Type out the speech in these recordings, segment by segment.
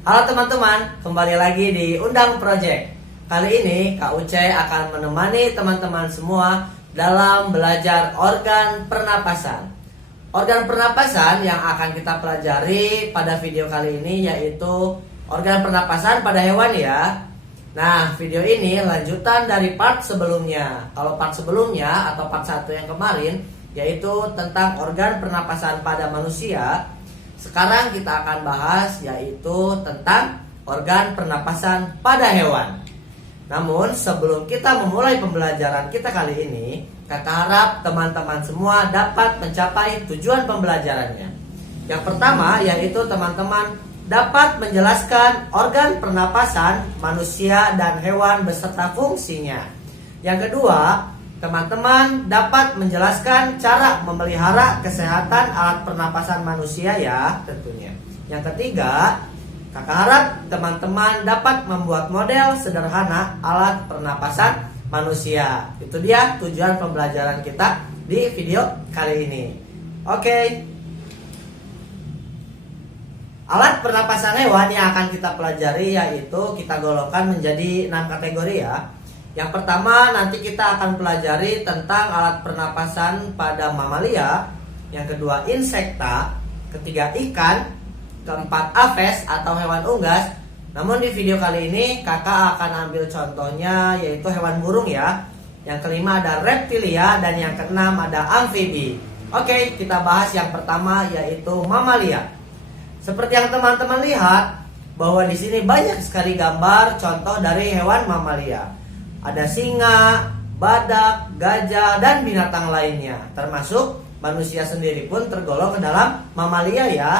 Halo teman-teman, kembali lagi di Undang Project. Kali ini Kak Uce akan menemani teman-teman semua dalam belajar organ pernapasan. Organ pernapasan yang akan kita pelajari pada video kali ini yaitu organ pernapasan pada hewan ya. Nah, video ini lanjutan dari part sebelumnya. Kalau part sebelumnya atau part 1 yang kemarin yaitu tentang organ pernapasan pada manusia. Sekarang kita akan bahas yaitu tentang organ pernapasan pada hewan. Namun sebelum kita memulai pembelajaran kita kali ini, Kakak harap teman-teman semua dapat mencapai tujuan pembelajarannya. Yang pertama yaitu teman-teman dapat menjelaskan organ pernapasan manusia dan hewan beserta fungsinya. Yang kedua, teman-teman dapat menjelaskan cara memelihara kesehatan alat pernapasan manusia ya tentunya. Yang ketiga, Kakak harap teman-teman dapat membuat model sederhana alat pernapasan manusia. Itu dia tujuan pembelajaran kita di video kali ini. Oke. Alat pernapasan hewan yang akan kita pelajari yaitu kita golongkan menjadi 6 kategori ya. Yang pertama nanti kita akan pelajari tentang alat pernapasan pada mamalia. Yang kedua insekta. Ketiga ikan. Keempat aves atau hewan unggas. Namun di video kali ini kakak akan ambil contohnya yaitu hewan burung ya. Yang kelima ada reptilia dan yang keenam ada amfibi. Oke, kita bahas yang pertama yaitu mamalia. Seperti yang teman-teman lihat bahwa di sini banyak sekali gambar contoh dari hewan mamalia. Ada singa, badak, gajah, dan binatang lainnya. Termasuk manusia sendiri pun tergolong ke dalam mamalia ya.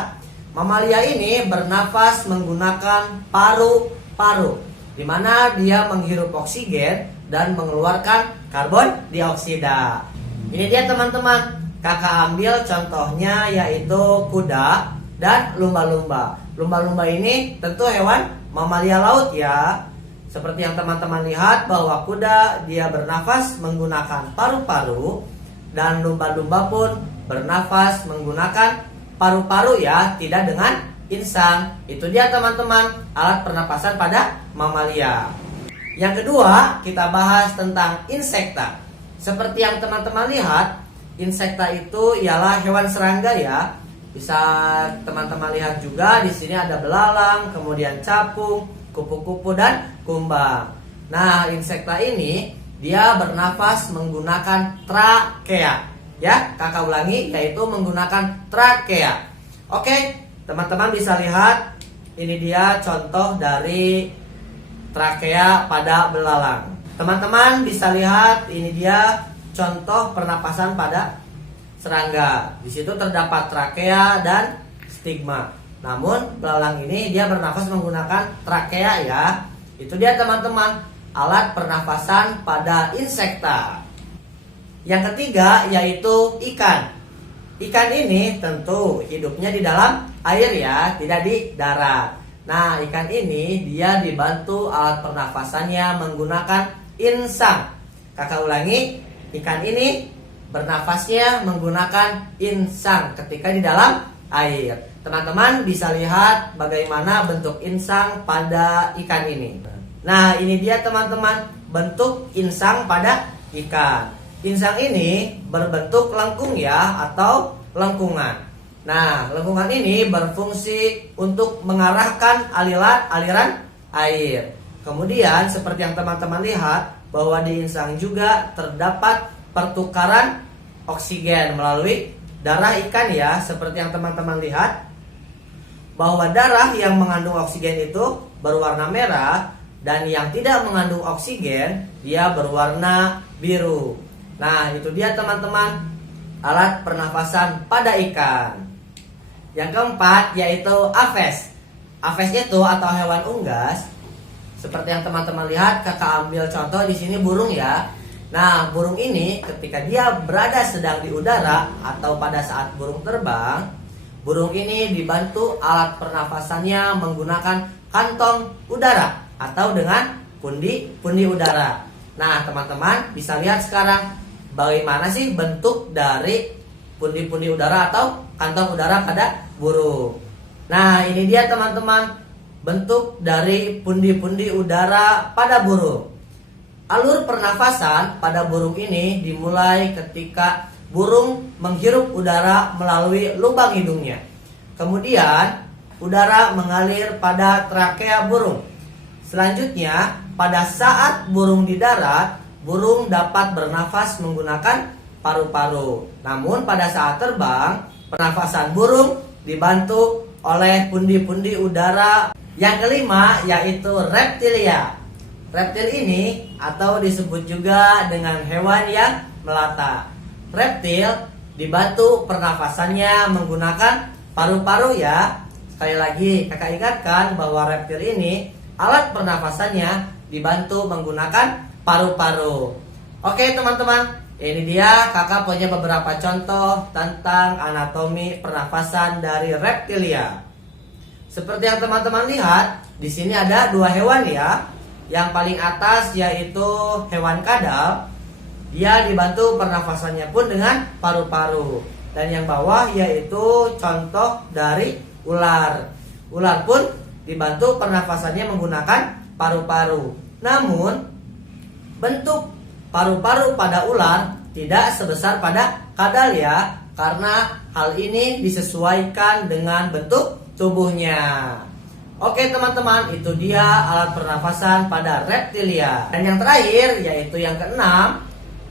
Mamalia ini bernafas menggunakan paru-paru, di mana dia menghirup oksigen dan mengeluarkan karbon dioksida. Ini dia teman-teman. Kakak ambil contohnya yaitu kuda dan lumba-lumba. Lumba-lumba ini tentu hewan mamalia laut ya. Seperti yang teman-teman lihat bahwa kuda dia bernafas menggunakan paru-paru dan lumba-lumba pun bernafas menggunakan paru-paru ya, tidak dengan insang. Itu dia teman-teman alat pernapasan pada mamalia. Yang kedua kita bahas tentang insekta. Seperti yang teman-teman lihat, insekta itu ialah hewan serangga ya. Bisa teman-teman lihat juga di sini ada belalang, kemudian capung, kupu-kupu dan kumbang. Nah, insekta ini dia bernafas menggunakan trakea. Ya, kakak ulangi yaitu menggunakan trakea. Oke, teman-teman bisa lihat ini dia contoh dari trakea pada belalang. Teman-teman bisa lihat ini dia contoh pernapasan pada serangga. Di situ terdapat trakea dan stigma. Namun belalang ini dia bernafas menggunakan trakea ya. Itu dia teman-teman alat pernafasan pada insekta. Yang ketiga yaitu ikan. Ikan ini tentu hidupnya di dalam air ya, tidak di darat. Nah, ikan ini dia dibantu alat pernafasannya menggunakan insang. Kakak ulangi, ikan ini bernafasnya menggunakan insang ketika di dalam air. Teman-teman bisa lihat bagaimana bentuk insang pada ikan ini. Nah, ini dia teman-teman bentuk insang pada ikan. Insang ini berbentuk lengkung ya atau lengkungan. Nah, lengkungan ini berfungsi untuk mengarahkan aliran air. Kemudian seperti yang teman-teman lihat bahwa di insang juga terdapat pertukaran oksigen melalui darah ikan ya. Seperti yang teman-teman lihat bahwa darah yang mengandung oksigen itu berwarna merah dan yang tidak mengandung oksigen dia berwarna biru. Nah, itu dia teman-teman alat pernafasan pada ikan. Yang keempat yaitu aves. Aves itu atau hewan unggas. Seperti yang teman-teman lihat, kakak ambil contoh di sini burung ya. Nah, burung ini ketika dia berada sedang di udara atau pada saat burung terbang, burung ini dibantu alat pernafasannya menggunakan kantong udara atau dengan pundi udara. Nah, teman-teman bisa lihat sekarang bagaimana sih bentuk dari pundi-pundi udara atau kantong udara pada burung. Nah, ini dia teman-teman bentuk dari pundi-pundi udara pada burung. Alur pernafasan pada burung ini dimulai ketika burung menghirup udara melalui lubang hidungnya. Kemudian udara mengalir pada trakea burung. Selanjutnya, pada saat burung di darat, burung dapat bernafas menggunakan paru-paru. Namun pada saat terbang, pernafasan burung dibantu oleh pundi-pundi udara. Yang kelima yaitu reptilia. Reptil ini atau disebut juga dengan hewan yang melata. Reptil dibantu pernafasannya menggunakan paru-paru ya. Sekali lagi kakak ingatkan bahwa reptil ini alat pernafasannya dibantu menggunakan paru-paru. Oke teman-teman, ini dia kakak punya beberapa contoh tentang anatomi pernafasan dari reptilia. Seperti yang teman-teman lihat, di sini ada dua hewan ya. Yang paling atas yaitu hewan kadal. Dia dibantu pernafasannya pun dengan paru-paru. Dan yang bawah yaitu contoh dari ular. Ular pun dibantu pernafasannya menggunakan paru-paru. Namun bentuk paru-paru pada ular tidak sebesar pada kadal ya, karena hal ini disesuaikan dengan bentuk tubuhnya. Oke teman-teman, itu dia alat pernafasan pada reptilia. Dan yang terakhir yaitu yang keenam,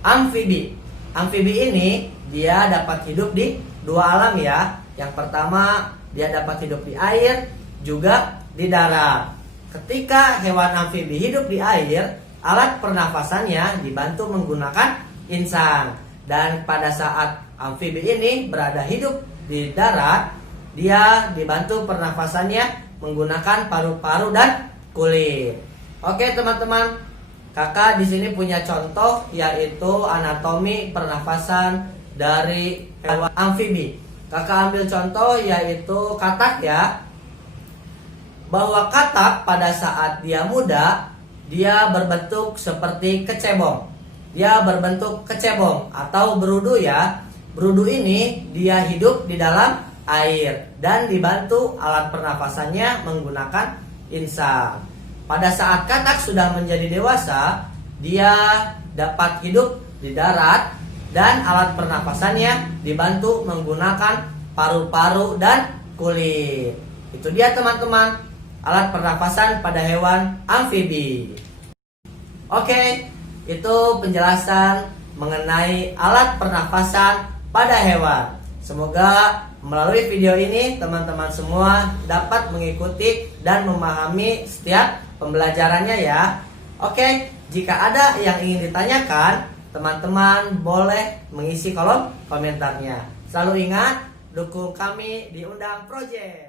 amfibi. Amfibi ini dia dapat hidup di dua alam ya. Yang pertama, dia dapat hidup di air juga di darat. Ketika hewan amfibi hidup di air, alat pernafasannya dibantu menggunakan insang. Dan pada saat amfibi ini berada hidup di darat, dia dibantu pernafasannya menggunakan paru-paru dan kulit. Oke teman-teman, kakak di sini punya contoh yaitu anatomi pernafasan dari hewan amfibi. Kakak ambil contoh yaitu katak ya. Bahwa katak pada saat dia muda, dia berbentuk seperti kecebong. Dia berbentuk kecebong atau berudu ya. Berudu ini dia hidup di dalam air dan dibantu alat pernafasannya menggunakan insang. Pada saat katak sudah menjadi dewasa, dia dapat hidup di darat dan alat pernafasannya dibantu menggunakan paru-paru dan kulit. Itu dia teman-teman, alat pernafasan pada hewan amfibi. Oke, itu penjelasan mengenai alat pernafasan pada hewan. Semoga melalui video ini teman-teman semua dapat mengikuti dan memahami setiap pembelajarannya ya. Oke, jika ada yang ingin ditanyakan, teman-teman boleh mengisi kolom komentarnya. Selalu ingat, dukung kami di Undang Project.